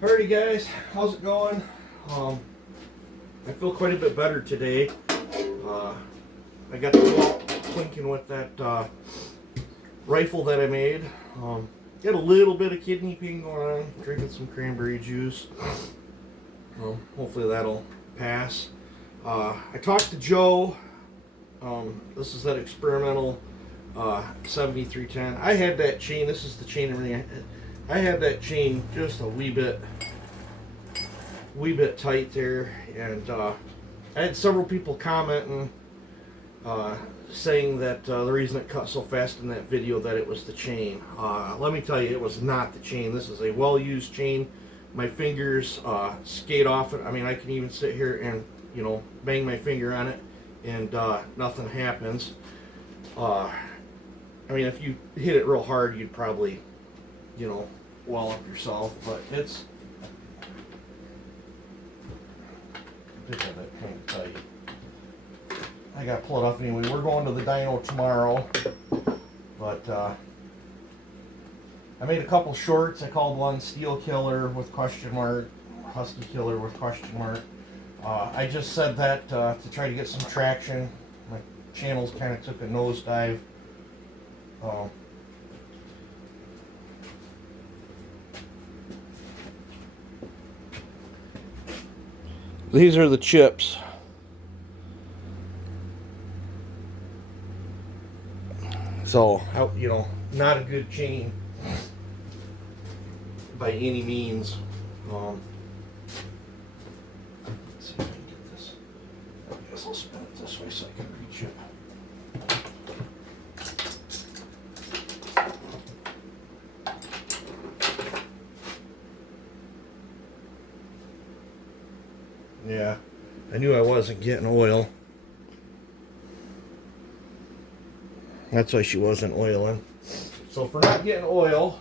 Alrighty guys, how's it going? I feel quite a bit better today. I got to go out plinking with that rifle that I made. Got a little bit of kidney pain going on, drinking some cranberry juice. Hopefully that'll pass. I talked to Joe. This is that experimental 7310. I had that chain. This is the chain I had that chain just a wee bit tight there, and I had several people commenting saying that the reason it cut so fast in that video that it was the chain. Let me tell you, it was not the chain. This is a well-used chain. My fingers skate off it. I mean, I can even sit here and bang my finger on it and nothing happens. I mean, if you hit it real hard, you'd probably wall up yourself, but it's I gotta pull it off anyway. We're going to the dyno tomorrow, but I made a couple shorts. I called one Steel Killer with question mark, Husky Killer with question mark. I just said that to try to get some traction. My channels kind of took a nosedive. These are the chips. So, not a good chain by any means. Let's see if I can get this. I guess I'll spin it this way so I can reach it. Yeah, I knew I wasn't getting oil. That's why she wasn't oiling. So for not getting oil,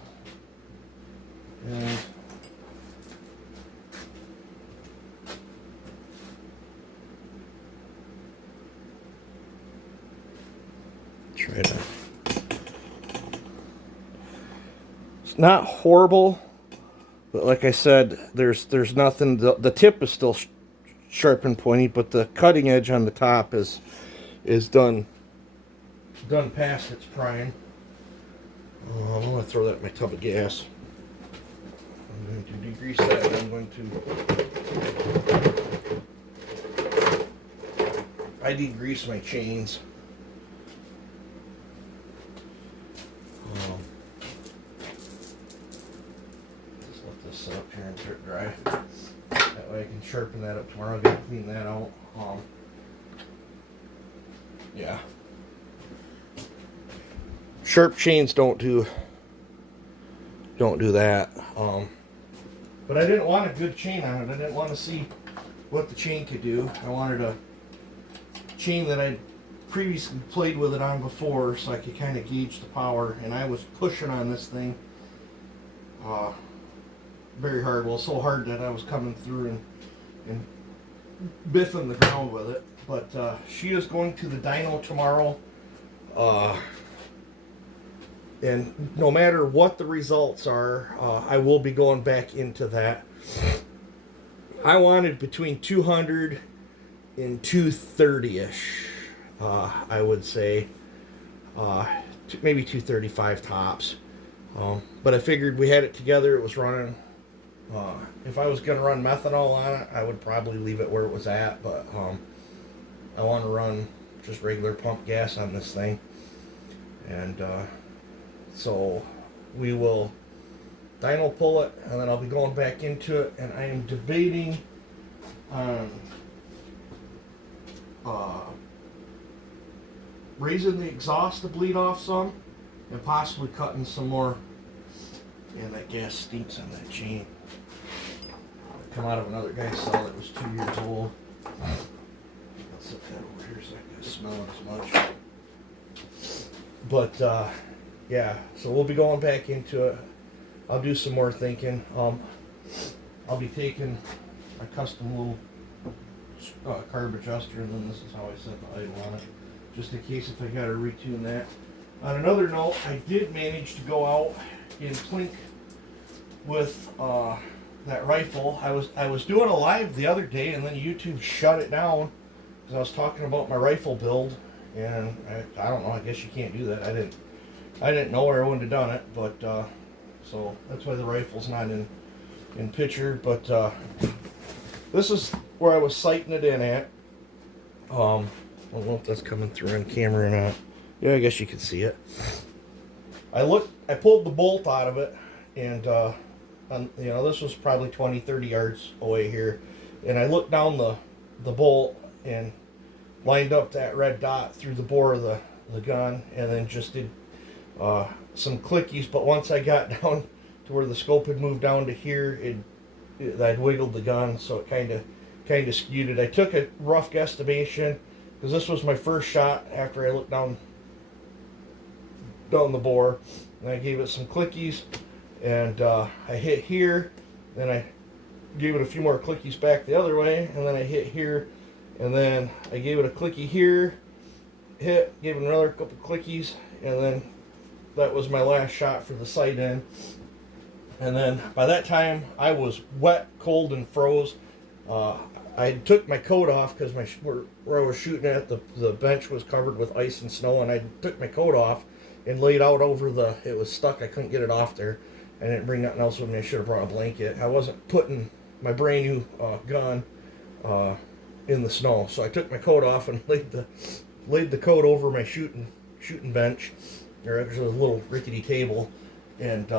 and try to. It's not horrible, but like I said, there's nothing. The tip is still sharp and pointy, but the cutting edge on the top is done past its prime. I'm going to throw that in my tub of gas. I'm going to degrease that, and I'm going to degrease my chains. Just let this sit up here and drip dry. That way I can sharpen that up tomorrow. I'll get to clean that out. Yeah. Sharp chains don't do that. But I didn't want a good chain on it. I didn't want to see what the chain could do. I wanted a chain that I'd previously played with it on before, so I could kind of gauge the power. And I was pushing on this thing very hard. Well, so hard that I was coming through and biffing the ground with it. But she is going to the dyno tomorrow. And no matter what the results are, I will be going back into that. I wanted between 200 and 230-ish, I would say. Maybe 235 tops. But I figured we had it together, it was running. If I was going to run methanol on it, I would probably leave it where it was at. But I want to run just regular pump gas on this thing. And so we will dyno pull it, and then I'll be going back into it, and I am debating on raising the exhaust to bleed off some, and possibly cutting some more. And that gas stinks on that chain. It come out of another guy's cell that was 2 years old. Let's set that over here so I can smell it as much. But yeah, so we'll be going back into it. I'll do some more thinking. I'll be taking a custom little carb adjuster, and then this is how I set the idle on it, just in case if I got to retune that. On another note, I did manage to go out and plink with that rifle. I was doing a live the other day, and then YouTube shut it down because I was talking about my rifle build, and I don't know. I guess you can't do that. I didn't know, or I wouldn't have done it. But so that's why the rifle's not in picture. But this is where I was sighting it in at. I don't know if that's coming through on camera or not. Yeah, I guess you can see it. I pulled the bolt out of it, and you know, this was probably 20, 30 yards away here, and I looked down the bolt and lined up that red dot through the bore of the gun, and then just did some clickies. But once I got down to where the scope had moved down to here, I'd wiggled the gun, so it kind of skewed it. I took a rough guesstimation because this was my first shot after I looked down the bore, and I gave it some clickies, and I hit here, then I gave it a few more clickies back the other way, and then I hit here, and then I gave it a clicky here, gave it another couple clickies, and then that was my last shot for the sight in. And then by that time I was wet, cold, and froze. I took my coat off because where I was shooting at, the bench was covered with ice and snow, and I took my coat off and laid out over it was stuck. I couldn't get it off there. I didn't bring nothing else with me. I should have brought a blanket. I wasn't putting my brand new gun in the snow, so I took my coat off and laid the coat over my shooting bench. There's a little rickety table, and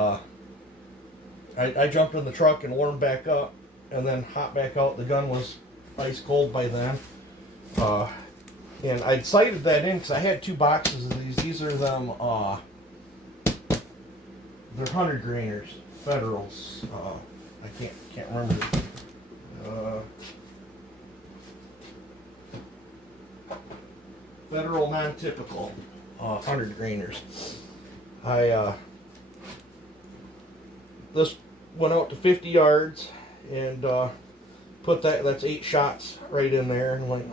I jumped in the truck and warmed back up, and then hopped back out. The gun was ice cold by then. And I'd sighted that in because I had 2 boxes of these. These are them, they're 100 grainers, Federals. I can't remember. Federal non-typical, 100 grainers. This went out to 50 yards, and put that's 8 shots right in there, and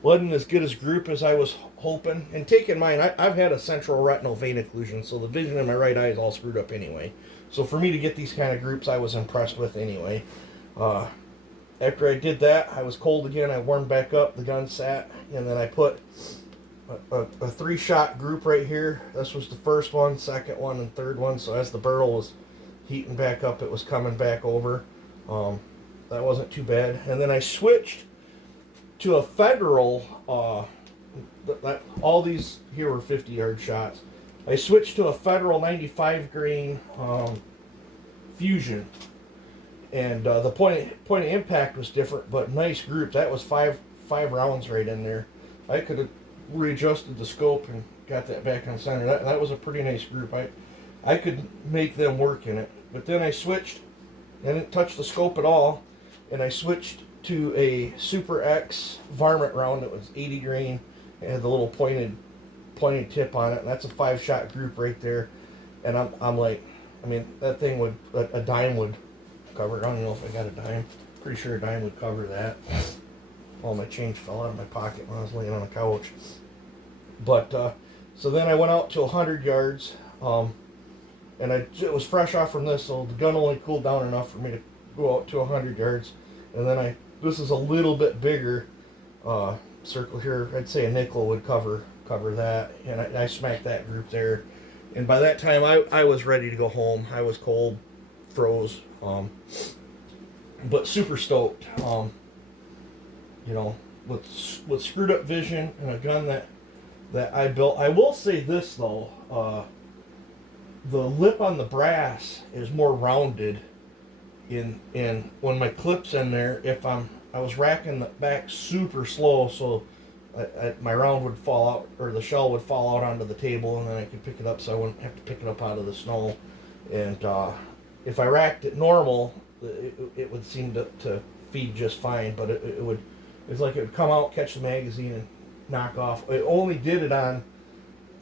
wasn't as good as group as I was hoping. And take in mind, I've had a central retinal vein occlusion, so the vision in my right eye is all screwed up anyway. So for me to get these kind of groups, I was impressed with anyway. After I did that, I was cold again. I warmed back up. The gun sat, and then I put a 3-shot group right here. This was the first one, second one, and third one. So as the barrel was heating back up, it was coming back over. That wasn't too bad. And then I switched to a Federal. All these here were 50-yard shots. I switched to a Federal 95 grain Fusion, and the point of impact was different, but nice group. That was five rounds right in there. I could have readjusted the scope and got that back on center. That was a pretty nice group. I could make them work in it. But then I switched, I didn't touch the scope at all, and I switched to a Super X varmint round that was 80 grain. It had the little pointed tip on it, and that's a 5-shot group right there. And I'm like, I mean, that thing would, a dime would cover it. I don't know if I got a dime. Pretty sure a dime would cover that. All my change fell out of my pocket when I was laying on the couch. But so then I went out to 100 yards, and it was fresh off from this, so the gun only cooled down enough for me to go out to 100 yards. And then this is a little bit bigger circle here. I'd say a nickel would cover that, and I smacked that group there. And by that time, I was ready to go home. I was cold, froze, but super stoked. You know, with screwed up vision and a gun that I built. I will say this though, the lip on the brass is more rounded. In when my clip's in there, I was racking the back super slow, so my round would fall out, or the shell would fall out onto the table, and then I could pick it up, so I wouldn't have to pick it up out of the snow. And if I racked it normal, it would seem to feed just fine, but it's like it would come out, catch the magazine, and knock off. It only did it on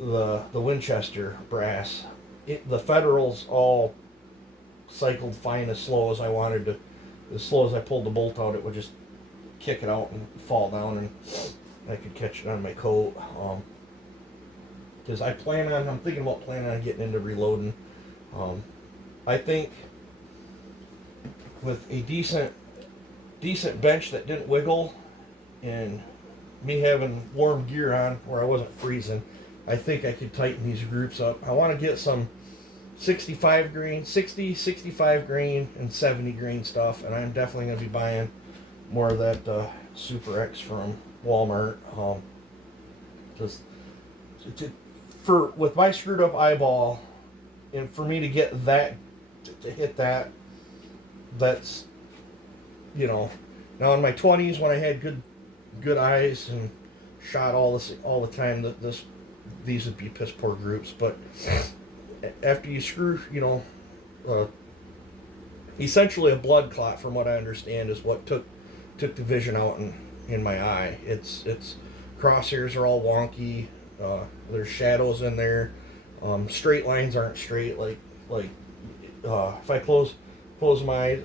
the Winchester brass. The Federals all cycled fine as slow as I wanted to. As slow as I pulled the bolt out, it would just kick it out and fall down, and I could catch it on my coat. Because I'm thinking about planning on getting into reloading. I think with a decent bench that didn't wiggle, and me having warm gear on where I wasn't freezing, I think I could tighten these groups up. I want to get some 65 grain, 60, 65 grain, and 70 grain stuff, and I'm definitely going to be buying more of that Super X from Walmart. Just for with my screwed up eyeball, and for me to get that to hit that, that's, you know, now in my 20s when I had good eyes and shot all the time, these would be piss poor groups. But after you screw, you know, essentially a blood clot, from what I understand, is what took the vision out in my eye. It's crosshairs are all wonky. There's shadows in there. Straight lines aren't straight. Like if I close my eye,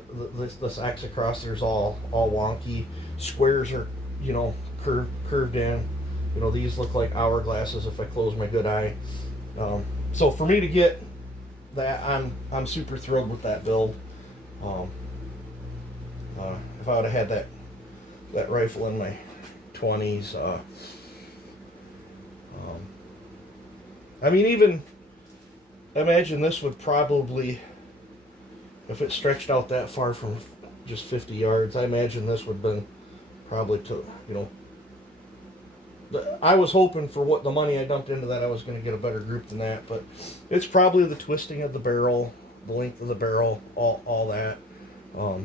this X across there's all wonky. Squares are, you know, curved in. You know, these look like hourglasses if I close my good eye. So for me to get that, I'm super thrilled with that build. If I would have had that rifle in my 20s, I mean, even imagine this would probably, if it stretched out that far from just 50 yards, I imagine this would have been probably to, you know, I was hoping for what the money I dumped into that I was going to get a better group than that, but it's probably the twisting of the barrel, the length of the barrel, all that. A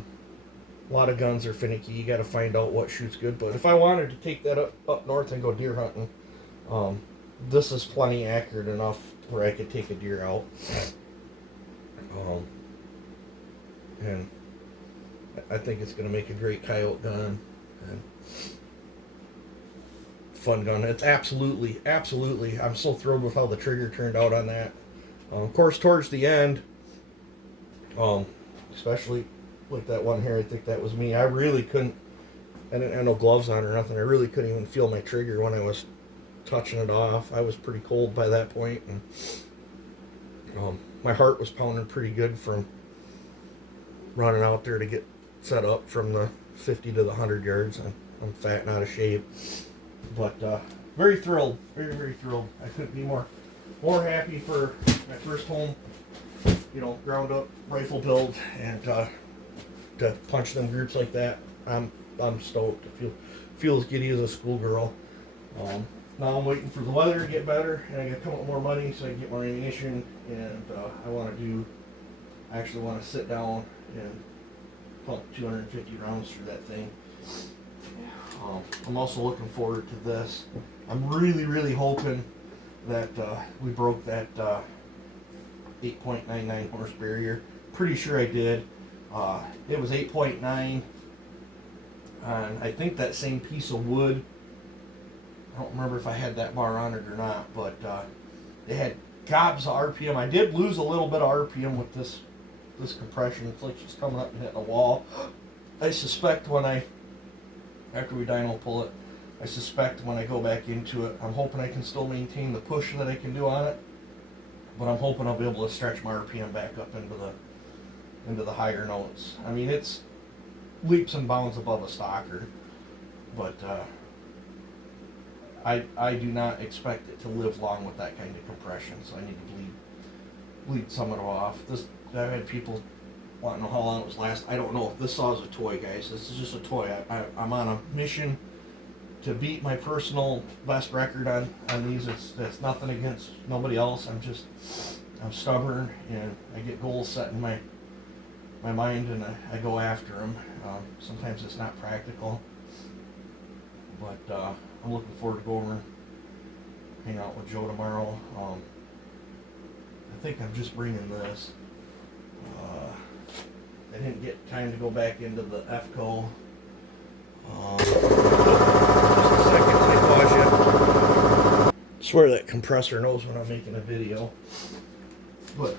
lot of guns are finicky. You got to find out what shoots good. But if I wanted to take that up north and go deer hunting, this is plenty accurate enough where I could take a deer out. And I think it's going to make a great coyote gun. And fun gun. It's absolutely. I'm so thrilled with how the trigger turned out on that. Of course, towards the end, especially with that one here, I think that was me. I really couldn't. I didn't have no gloves on or nothing. I really couldn't even feel my trigger when I was touching it off. I was pretty cold by that point, and my heart was pounding pretty good from running out there to get set up from the 50 to the 100 yards. I'm fat and out of shape, but very thrilled, very thrilled. I couldn't be more happy for my first home, you know, ground up rifle build, and to punch them groups like that. I'm stoked. I feel as giddy as a schoolgirl. Now I'm waiting for the weather to get better, and I got to come up with more money so I can get more ammunition. And I actually want to sit down and pump 250 rounds through that thing. I'm also looking forward to this. I'm really hoping that we broke that 8.99 horse barrier. Pretty sure I did. It was 8.9, and I think that same piece of wood, I don't remember if I had that bar on it or not, but it had gobs of RPM. I did lose a little bit of RPM with this compression. It's like she's coming up and hitting a wall. I suspect after we dyno pull it, I suspect when I go back into it, I'm hoping I can still maintain the push that I can do on it, but I'm hoping I'll be able to stretch my RPM back up into the higher notes. I mean, it's leaps and bounds above a stocker, but I do not expect it to live long with that kind of compression, so I need to bleed some of it off. I've had people want to know how long it was last. I don't know. This saw is a toy, guys. This is just a toy. I'm on a mission to beat my personal best record on these. It's nothing against nobody else. I'm stubborn, and I get goals set in my mind, and I go after them. Sometimes it's not practical, but I'm looking forward to go over and hang out with Joe tomorrow. I think I'm just bringing this. I didn't get time to go back into the FCO. Just a second, let me pause you. I swear that compressor knows when I'm making a video. But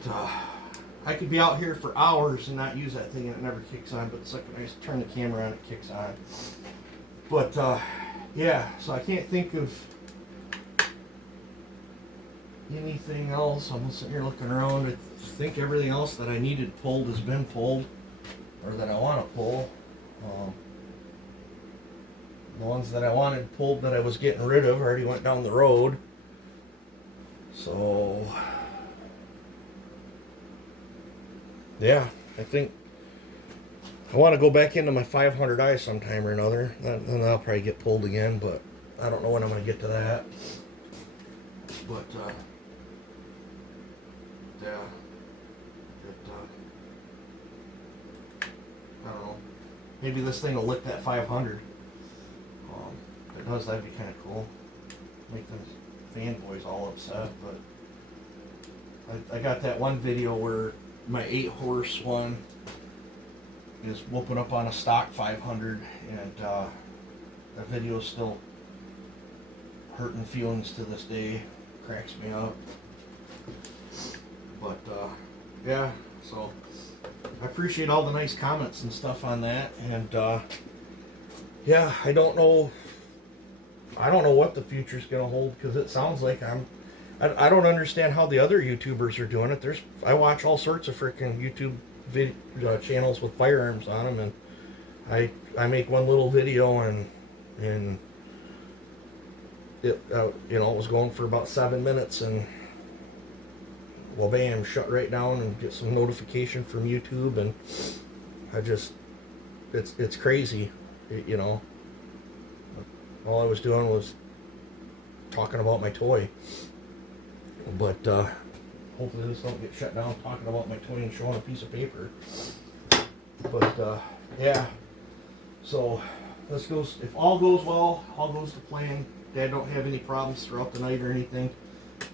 I could be out here for hours and not use that thing and it never kicks on, but the second I turn the camera on, it kicks on. But yeah, so I can't think of anything else. I'm sitting here looking around. I think everything else that I needed pulled has been pulled. or that I want to pull. The ones that I wanted pulled that I was getting rid of already went down the road. So, yeah, I think I want to go back into my 500i sometime or another. Then I'll probably get pulled again, but I don't know when I'm going to get to that. But, yeah, I don't know. Maybe this thing will lick that 500. If it does, that'd be kind of cool. Make the fanboys all upset, but I got that one video where my 8-horse one is whooping up on a stock 500, and that video is still hurting feelings to this day. Cracks me up. But yeah, so I appreciate all the nice comments and stuff on that, and yeah, I don't know what the future's gonna hold, because it sounds like I don't understand how the other YouTubers are doing it. I watch all sorts of freaking YouTube channels with firearms on them, and I make one little video and it it was going for about 7 minutes, and well, bam, shut right down, and get some notification from YouTube, and it's crazy, All I was doing was talking about my toy. But hopefully this don't get shut down talking about my toy and showing a piece of paper. But yeah, so this goes, if all goes well, all goes to plan, Dad don't have any problems throughout the night or anything,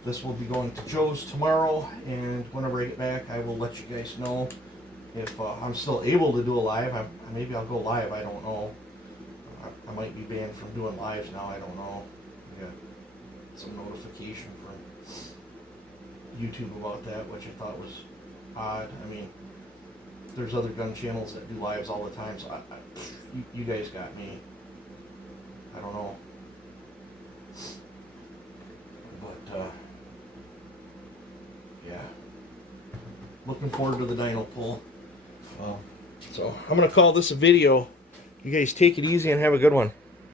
this will be going to Joe's tomorrow, and whenever I get back I will let you guys know if I'm still able to do a live. Maybe I'll go live, I don't know. I might be banned from doing lives now, I don't know. I got some notification from YouTube about that, which I thought was odd. I mean, there's other gun channels that do lives all the time, so you guys got me. I don't know. But, yeah. Looking forward to the dyno pull. So, I'm going to call this a video. You guys take it easy and have a good one.